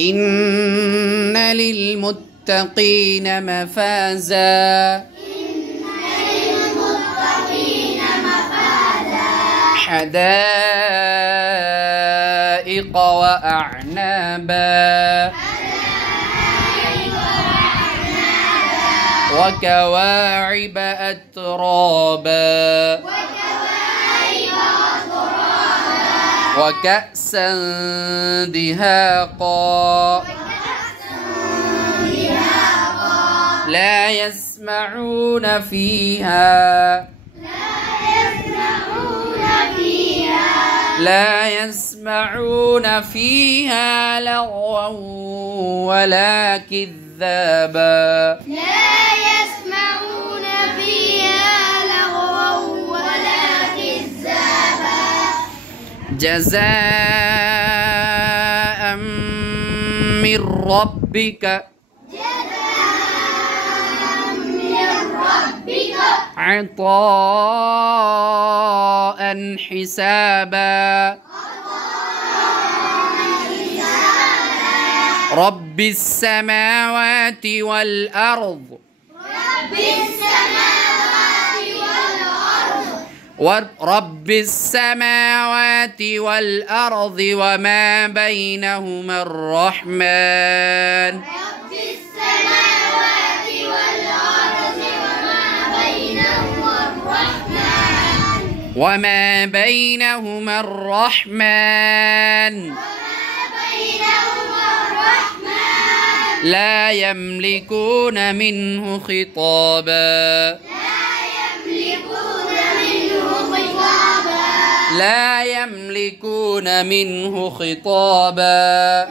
إن للمتقين مفازا حدائق وأعنابا وكواعب أترابا وكأسا دهاقا لا يسمعون فيها لغوا ولا كذابا جزاء من ربك عطاء حسابا رب السماوات والأرض وما بينهما الرحمن لا يملكون منه خطابا لا يملكون منه خطابا